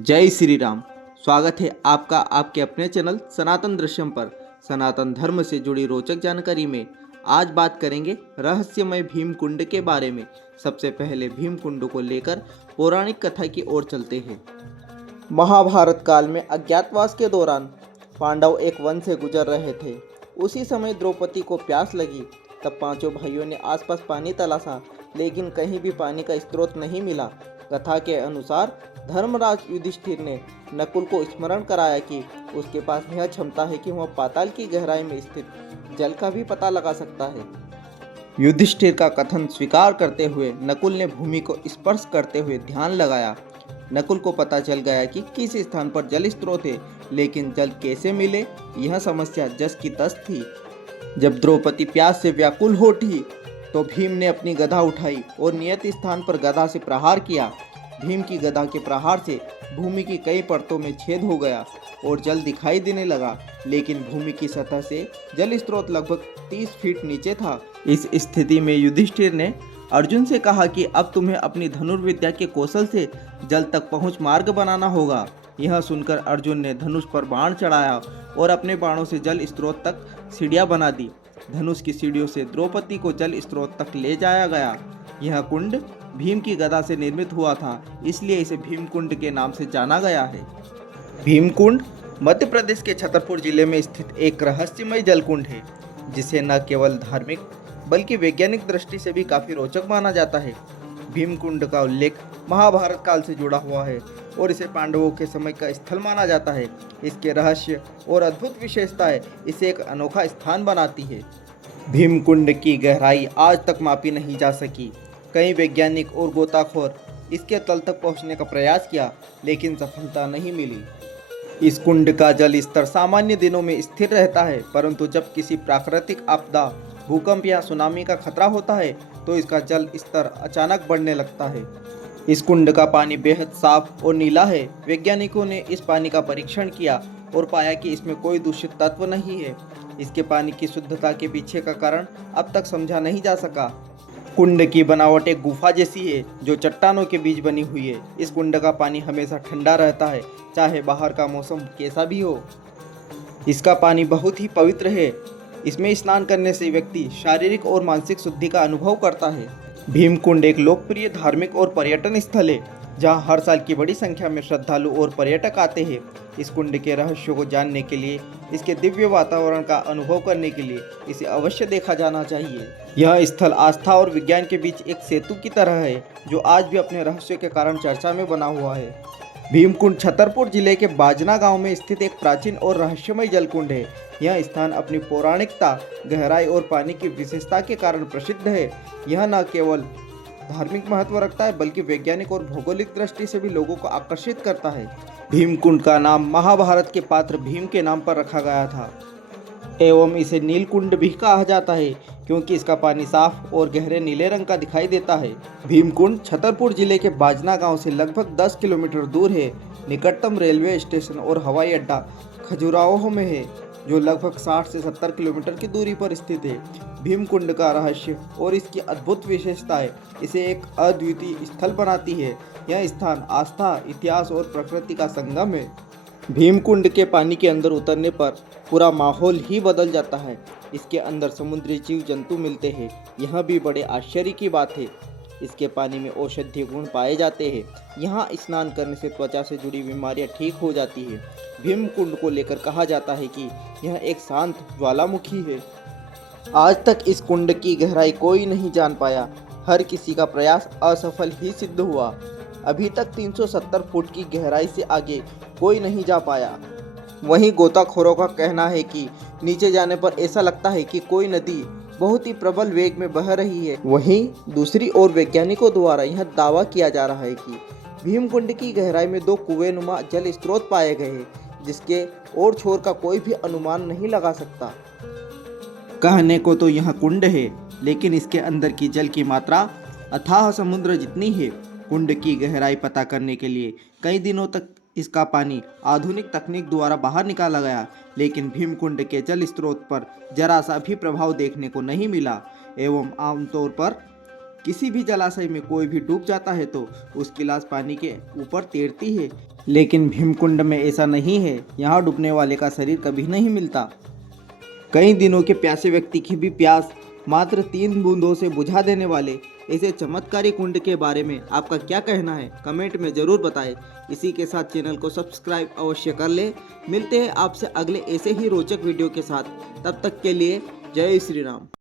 जय श्री राम। स्वागत है आपका आपके अपने चैनल सनातन दृश्यम पर। सनातन धर्म से जुड़ी रोचक जानकारी में आज बात करेंगे रहस्यमय भीम कुंड के बारे में। सबसे पहले भीम कुंड को लेकर पौराणिक कथा की ओर चलते हैं। महाभारत काल में अज्ञातवास के दौरान पांडव एक वन से गुजर रहे थे। उसी समय द्रौपदी को प्यास लगी। तब पांचों भाइयों ने आसपास पानी तलाशा, लेकिन कहीं भी पानी का स्रोत नहीं मिला। कथा के अनुसार धर्मराज युधिष्ठिर ने नकुल को स्मरण कराया कि उसके पास यह क्षमता है कि वह पाताल की गहराई में स्थित जल का भी पता लगा सकता है। युधिष्ठिर का कथन स्वीकार करते हुए नकुल ने भूमि को स्पर्श करते हुए ध्यान लगाया। नकुल को पता चल गया कि किस स्थान पर जल स्रोत है, लेकिन जल कैसे मिले यह समस्या जस की तस थी। जब द्रौपदी प्यास से व्याकुल हो उठी तो भीम ने अपनी गदा उठाई और नियत स्थान पर गदा से प्रहार किया। भीम की गदा के प्रहार से भूमि की कई परतों में छेद हो गया और जल दिखाई देने लगा, लेकिन भूमि की सतह से जल स्रोत लगभग 30 फीट नीचे था। इस स्थिति में युधिष्ठिर ने अर्जुन से कहा कि अब तुम्हें अपनी धनुर्विद्या के कौशल से जल तक पहुंच मार्ग बनाना होगा। यह सुनकर अर्जुन ने धनुष पर बाण चढ़ाया और अपने बाणों से जल स्रोत तक सीढ़ियां बना दी। धनुष की सीढ़ियों से द्रौपदी को जल स्रोत तक ले जाया गया। यह कुंड भीम की गदा से निर्मित हुआ था, इसलिए इसे भीम कुंड के नाम से जाना गया है। भीम कुंड मध्य प्रदेश के छतरपुर जिले में स्थित एक रहस्यमय जल कुंड है, जिसे न केवल धार्मिक बल्कि वैज्ञानिक दृष्टि से भी काफी रोचक माना जाता है। भीम कुंड का उल्लेख महाभारत काल से जुड़ा हुआ है और इसे पांडवों के समय का स्थल माना जाता है। इसके रहस्य और अद्भुत विशेषताएं इसे एक अनोखा स्थान बनाती है। भीम कुंड की गहराई आज तक मापी नहीं जा सकी। कई वैज्ञानिक और गोताखोर इसके तल तक पहुंचने का प्रयास किया, लेकिन सफलता नहीं मिली। इस कुंड का जल स्तर सामान्य दिनों में स्थिर रहता है, परंतु जब किसी प्राकृतिक आपदा, भूकंप या सुनामी का खतरा होता है तो इसका जल स्तर अचानक बढ़ने लगता है। इस कुंड का पानी बेहद साफ और नीला है। वैज्ञानिकों ने इस पानी का परीक्षण किया और पाया कि इसमें कोई दूषित तत्व नहीं है। इसके पानी की शुद्धता के पीछे का कारण अब तक समझा नहीं जा सका। कुंड की बनावट एक गुफा जैसी है जो चट्टानों के बीच बनी हुई है। इस कुंड का पानी हमेशा ठंडा रहता है, चाहे बाहर का मौसम कैसा भी हो। इसका पानी बहुत ही पवित्र है। इसमें स्नान करने से व्यक्ति शारीरिक और मानसिक शुद्धि का अनुभव करता है। भीम कुंड एक लोकप्रिय धार्मिक और पर्यटन स्थल है, जहां हर साल की बड़ी संख्या में श्रद्धालु और पर्यटक आते हैं। इस कुंड के रहस्यों को जानने के लिए, इसके दिव्य वातावरण का अनुभव करने के लिए इसे अवश्य देखा जाना चाहिए। यह स्थल आस्था और विज्ञान के बीच एक सेतु की तरह है, जो आज भी अपने रहस्यों के कारण चर्चा में बना हुआ है। भीमकुंड छतरपुर जिले के बाजना गांव में स्थित एक प्राचीन और रहस्यमय जलकुंड है। यह स्थान अपनी पौराणिकता, गहराई और पानी की विशेषता के कारण प्रसिद्ध है। यह न केवल धार्मिक महत्व रखता है, बल्कि वैज्ञानिक और भौगोलिक दृष्टि से भी लोगों को आकर्षित करता है। भीमकुंड का नाम महाभारत के पात्र भीम के नाम पर रखा गया था एवं इसे नीलकुंड भी कहा जाता है, क्योंकि इसका पानी साफ और गहरे नीले रंग का दिखाई देता है। भीमकुंड छतरपुर जिले के बाजना गांव से लगभग 10 किलोमीटर दूर है। निकटतम रेलवे स्टेशन और हवाई अड्डा खजुराहो में है, जो लगभग 60 से 70 किलोमीटर की दूरी पर स्थित है। भीमकुंड का रहस्य और इसकी अद्भुत विशेषताएं इसे एक अद्वितीय स्थल बनाती है। यह स्थान आस्था, इतिहास और प्रकृति का संगम है। भीमकुंड के पानी के अंदर उतरने पर पूरा माहौल ही बदल जाता है। इसके अंदर समुद्री जीव जंतु मिलते हैं। यह भी बड़े आश्चर्य की बात है। इसके पानी में औषधीय गुण पाए जाते हैं। यहाँ स्नान करने से त्वचा से जुड़ी बीमारियाँ ठीक हो जाती है। भीमकुंड को लेकर कहा जाता है कि यह एक शांत ज्वालामुखी है। आज तक इस कुंड की गहराई कोई नहीं जान पाया। हर किसी का प्रयास असफल ही सिद्ध हुआ। अभी तक 370 फुट की गहराई से आगे कोई नहीं जा पाया। वहीं गोताखोरों का कहना है कि नीचे जाने पर ऐसा लगता है कि कोई नदी बहुत ही प्रबल वेग में बह रही है। वहीं दूसरी ओर वैज्ञानिकों द्वारा यह दावा किया जा रहा है कि भीमकुंड की गहराई में 2 कुएंनुमा जल स्रोत पाए गए हैं, जिसके और छोर का कोई भी अनुमान नहीं लगा सकता। कहने को तो यह कुंड है, लेकिन इसके अंदर की जल की मात्रा अथाह समुद्र जितनी है। कुंड की गहराई पता करने के लिए कई दिनों तक इसका पानी आधुनिक तकनीक द्वारा बाहर निकाला गया, लेकिन भीमकुंड के जल स्रोत पर जरा सा भी प्रभाव देखने को नहीं मिला। एवं आमतौर पर किसी भी जलाशय में कोई भी डूब जाता है तो उसकी लाश पानी के ऊपर तैरती है, लेकिन भीमकुंड में ऐसा नहीं है। यहाँ डूबने वाले का शरीर कभी नहीं मिलता। कई दिनों के प्यासे व्यक्ति की भी प्यास मात्र 3 बूंदों से बुझा देने वाले ऐसे चमत्कारी कुंड के बारे में आपका क्या कहना है, कमेंट में ज़रूर बताएं। इसी के साथ चैनल को सब्सक्राइब अवश्य कर लें। मिलते हैं आपसे अगले ऐसे ही रोचक वीडियो के साथ। तब तक के लिए जय श्री राम।